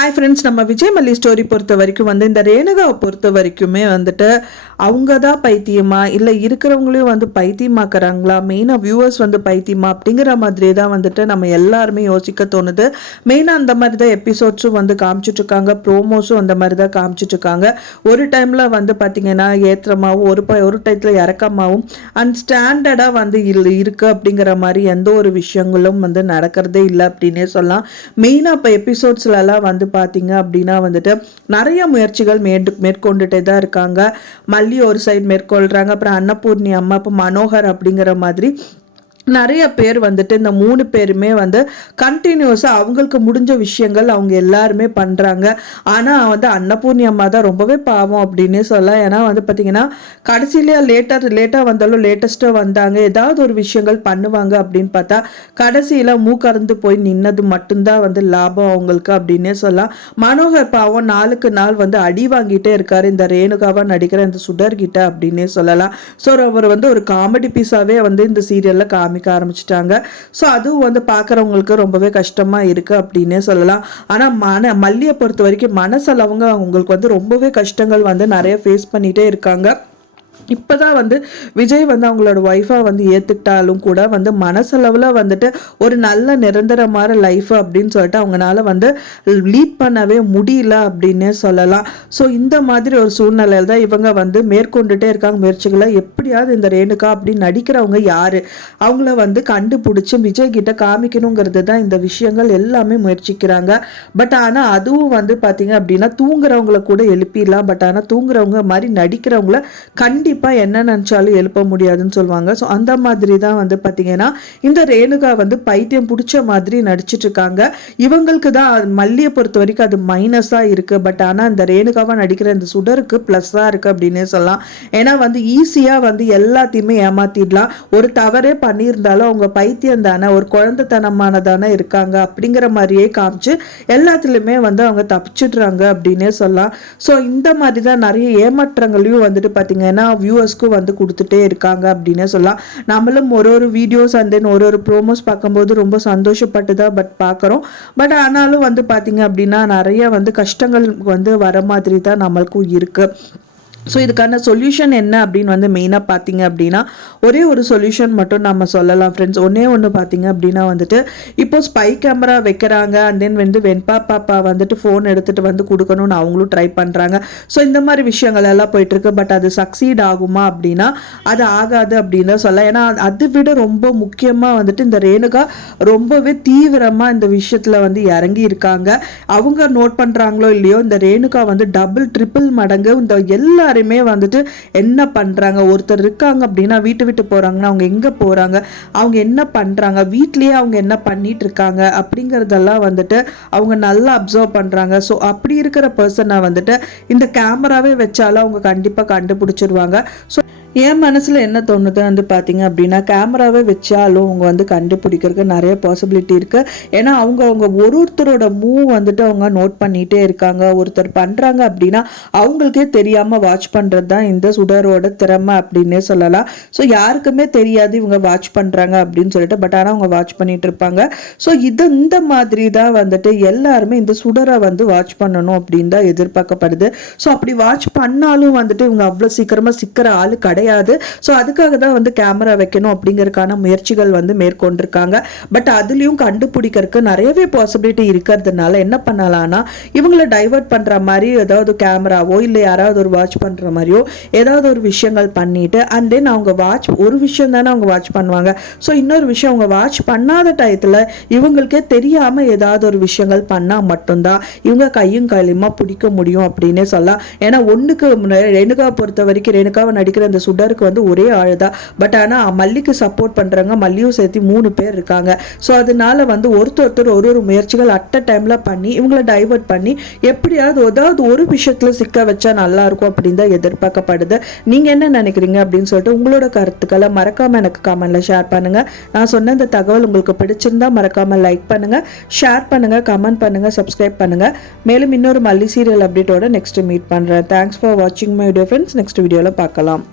Hi friends, நம்ம விஜய் மல்லி story பொறுத்த வரைக்கும் இந்த ரேணுகாவை பொறுத்த வரைக்குமே அவங்க தான் பைத்தியமா இல்லை இருக்கிறவங்களையும் பைத்தியமாக்குறாங்களா, மெயினாக வியூவர்ஸ் பைத்தியமா அப்படிங்கிற மாதிரியே தான் நம்ம எல்லாருமே யோசிக்க தோணுது. மெயினாக அந்த மாதிரி தான் எபிசோட்ஸும் காமிச்சிட்ருக்காங்க, ப்ரோமோஸும் அந்த மாதிரி தான் காமிச்சிட்ருக்காங்க. ஒரு டைமில் பார்த்தீங்கன்னா ஏற்றமாகவும் ஒரு டைத்தில் இறக்கமாகவும் அண்ட் ஸ்டாண்டர்டாக இருக்குது அப்படிங்கிற மாதிரி எந்த ஒரு விஷயங்களும் நடக்கிறதே இல்லை அப்படின்னே சொல்லலாம். மெயினாக இப்போ எபிசோட்ஸ்லலாம் பார்த்தீங்க அப்படின்னா நிறைய முயற்சிகள் மேற்கொண்டுட்டே தான் இருக்காங்க. மல்லி ஒரு சைடு மேற்கொள்றாங்க, அப்புறம் அன்னபூர்ணி அம்மா, இப்போ மனோகர் அப்படிங்கிற மாதிரி நிறைய பேர் இந்த 3 பேருமே கண்டினியூஸாக அவங்களுக்கு முடிஞ்ச விஷயங்கள் அவங்க எல்லாருமே பண்ணுறாங்க. ஆனால் அன்னபூர்ணி அம்மா தான் ரொம்பவே பாவம் அப்படின்னே சொல்லலாம். ஏன்னா பார்த்தீங்கன்னா கடைசியிலே லேட்டாக வந்தாலும் லேட்டஸ்ட்டாக வந்தாங்க, ஏதாவது ஒரு விஷயங்கள் பண்ணுவாங்க அப்படின்னு பார்த்தா கடைசியில் மூக்கறந்து போய் நின்னது மட்டும்தான் லாபம் அவங்களுக்கு அப்படின்னே சொல்லலாம். மனோகர் பாவம் நாளுக்கு நாள் அடி வாங்கிட்டே இருக்காரு இந்த ரேணுகாவா நடிக்கிற இந்த சுடர்கிட்ட அப்படின்னே சொல்லலாம். ஸோ அவர் ஒரு காமெடி பீஸாகவே இந்த சீரியலில் காமிக்க ஆரம்பிச்சிட்டாங்க. ஸோ அதுவும் பார்க்குறவங்களுக்கு ரொம்பவே கஷ்டமாக இருக்குது அப்படின்னே சொல்லலாம். ஆனால் மல்லியை பொறுத்த வரைக்கும் மனசளவுங்க அவங்களுக்கு ரொம்பவே கஷ்டங்கள் நிறைய ஃபேஸ் பண்ணிகிட்டே இருக்காங்க. இப்போ தான் விஜய் அவங்களோட ஒய்ஃபாக ஏற்றுக்கிட்டாலும் கூட மனசளவில் ஒரு நல்ல நிரந்தரமான லைஃப் அப்படின்னு சொல்லிட்டு அவங்களால லீட் பண்ணவே முடியல அப்படின்னே சொல்லலாம். ஸோ இந்த மாதிரி ஒரு சூழ்நிலையில் தான் இவங்க மேற்கொண்டுட்டே இருக்காங்க முயற்சிகளை. எப்படியாவது இந்த ரேணுகா அப்படின்னு நடிக்கிறவங்க யார், அவங்கள கண்டுபிடிச்சி விஜய் கிட்ட காமிக்கணுங்கிறது தான் இந்த விஷயங்கள் எல்லாமே முயற்சிக்கிறாங்க. பட் ஆனால் அதுவும் பார்த்தீங்க அப்படின்னா தூங்குறவங்கள கூட எழுப்பிடலாம். பட் ஆனால் தூங்குறவங்க மாதிரி நடிக்கிறவங்கள கண்டிப்பாக என்ன நினைச்சாலும் எழுப்ப முடியாதுன்னு சொல்லுவாங்க. ஸோ அந்த மாதிரி தான் பார்த்தீங்கன்னா இந்த ரேணுகா பைத்தியம் பிடிச்ச மாதிரி நடிச்சிட்டு இருக்காங்க. இவங்களுக்கு தான் மல்லியை பொறுத்த வரைக்கும் அது மைனஸாக இருக்கு. பட் ஆனால் இந்த ரேணுகாவா நடிக்கிற இந்த சுடருக்கு ப்ளஸ்ஸாக இருக்கு அப்படின்னே சொல்லலாம். ஏன்னா ஈஸியாக எல்லாத்தையுமே ஏமாத்திடலாம். ஒரு தவறே பண்ணியிருந்தாலும் அவங்க பைத்தியம் தானே, ஒரு குழந்தைத்தனமானதானே இருக்காங்க அப்படிங்கிற மாதிரியே காமிச்சு எல்லாத்துலேயுமே அவங்க தப்பிச்சிடுறாங்க அப்படின்னே சொல்லலாம். ஸோ இந்த மாதிரி தான் நிறைய ஏமாற்றங்களையும் பார்த்தீங்கன்னா வியூவர்ஸ்க்கு கொடுத்துட்டே இருக்காங்க அப்படின்னே சொல்லலாம். நம்மளும் ஒரு வீடியோஸ் அண்ட் தென் ஒரு ப்ரோமோஸ் பார்க்கும்போது ரொம்ப சந்தோஷப்பட்டு தான் பார்க்குறோம். பட் ஆனாலும் பார்த்தீங்க அப்படின்னா நிறைய கஷ்டங்கள் வர மாதிரி தான் நம்மளுக்கும் இருக்குது. ஸோ இதுக்கான சொல்யூஷன் என்ன அப்படின்னு மெயினாக பார்த்தீங்க அப்படின்னா ஒரே ஒரு சொல்யூஷன் மட்டும் நம்ம சொல்லலாம் ஃப்ரெண்ட்ஸ். ஒன்று பார்த்தீங்க அப்படின்னா இப்போ ஸ்பை கேமரா வைக்கிறாங்க அண்ட் தென் வெண்பா பாப்பா ஃபோன் எடுத்துகிட்டு கொடுக்கணும்னு அவங்களும் ட்ரை பண்ணுறாங்க. ஸோ இந்த மாதிரி விஷயங்கள் எல்லாம் போயிட்டுருக்கு. பட் அது சக்சீட் ஆகுமா அப்படின்னா அது ஆகாது அப்படின்னு தான் சொல்லலாம். ஏன்னா அதை விட ரொம்ப முக்கியமாக இந்த ரேணுகா ரொம்பவே தீவிரமாக இந்த விஷயத்தில் இறங்கி இருக்காங்க. அவங்க நோட் பண்ணுறாங்களோ இல்லையோ இந்த ரேணுகா டபுள் ட்ரிபிள் மடங்கு இந்த எல்லாருமே என்ன பண்றாங்க, ஒருத்தர் இருக்காங்க அப்படின்னா வீட்டு விட்டு போறாங்கன்னா அவங்க எங்க போறாங்க, அவங்க என்ன பண்றாங்க, வீட்லயே அவங்க என்ன பண்ணிட்டு இருக்காங்க அப்படிங்கறதெல்லாம் அவங்க நல்லா அப்சர்வ் பண்றாங்க. ஸோ அப்படி இருக்கிற பர்சனை இந்த கேமராவே வச்சாலும் அவங்க கண்டிப்பா கண்டுபிடிச்சிருவாங்க. ஸோ என் மனசில் என்ன தோணுது பார்த்தீங்க அப்படின்னா கேமராவே வச்சாலும் அவங்க கண்டுபிடிக்கிறதுக்கு நிறைய பாசிபிலிட்டி இருக்குது. ஏன்னா அவங்க ஒருத்தரோட மூவ் அவங்க நோட் பண்ணிகிட்டே இருக்காங்க. ஒருத்தர் பண்ணுறாங்க அப்படின்னா அவங்களுக்கே தெரியாமல் வாட்ச் பண்ணுறது தான் இந்த சுடரோட திறமை அப்படின்னே சொல்லலாம். ஸோ யாருக்குமே தெரியாது இவங்க வாட்ச் பண்ணுறாங்க அப்படின்னு சொல்லிட்டு. பட் ஆனால் அவங்க வாட்ச் பண்ணிட்டு இருப்பாங்க. ஸோ இந்த மாதிரி தான் எல்லாருமே இந்த சுடரை வாட்ச் பண்ணணும் அப்படின்னு தான் எதிர்பார்க்கப்படுது. ஸோ அப்படி வாட்ச் பண்ணாலும் இவங்க அவ்வளோ சீக்கிரமாக சிக்கிற ஆள் கிடையாது. ஸோ அதுக்காக தான் கேமரா வைக்கணும் அப்படிங்கறதுக்கான முயற்சிகள் மேற்கொண்டிருக்காங்க. பட் அதுலயும் கண்டுபிடிக்கிறதுக்கு நிறையவே பாசிபிலிட்டி இருக்கிறதுனால என்ன பண்ணலாம்னா இவங்களை டைவர்ட் பண்ற மாதிரி ஏதாவது கேமராவோ இல்லை யாராவது ஒரு வாட்ச் பண்ற மாதிரியோ ஏதாவது ஒரு விஷயங்கள் பண்ணிட்டு அண்ட் தென் அவங்க வாட்ச் ஒரு விஷயம் தானே அவங்க வாட்ச் பண்ணுவாங்க. ஸோ இன்னொரு விஷயம் அவங்க வாட்ச் பண்ணாத டயத்துல இவங்களுக்கே தெரியாம ஏதாவது ஒரு விஷயங்கள் பண்ணா மட்டும்தான் இவங்க கையும் கையுமா பிடிக்க முடியும் அப்படின்னே சொல்லலாம். ஏன்னா ஒண்ணுக்கு ரேணுகாவை பொறுத்த வரைக்கும் ரேணுகாவை நடிக்கிற அந்த சுடருக்கு ஒரே ஆளுதான். பட் ஆனால் மல்லிக்கு சப்போர்ட் பண்ணுறாங்க, மல்லியும் சேர்த்து 3 பேர் இருக்காங்க. ஸோ அதனால ஒருத்தர் ஒரு முயற்சிகள் அட் அ டைமில் பண்ணி இவங்களை டைவர்ட் பண்ணி எப்படியாவது ஏதாவது ஒரு விஷயத்தில் சிக்க வச்சா நல்லா இருக்கும் அப்படின்னு தான் எதிர்பார்க்கப்படுது. நீங்கள் என்ன நினைக்கிறீங்க அப்படின்னு சொல்லிட்டு உங்களோட கருத்துக்களை மறக்காமல் எனக்கு கமெண்ட்ல ஷேர் பண்ணுங்கள். நான் சொன்ன இந்த தகவல் உங்களுக்கு பிடிச்சிருந்தா மறக்காமல் லைக் பண்ணுங்கள், ஷேர் பண்ணுங்கள், கமெண்ட் பண்ணுங்கள், சப்ஸ்கிரைப் பண்ணுங்கள். மேலும் இன்னொரு மல்லி சீரியல் அப்டேட்டோட நெக்ஸ்ட் மீட் பண்ணுறேன். தேங்க்ஸ் ஃபார் வாட்சிங் மை வீடியோ ஃப்ரெண்ட்ஸ். நெக்ஸ்ட் வீடியோவில் பார்க்கலாம்.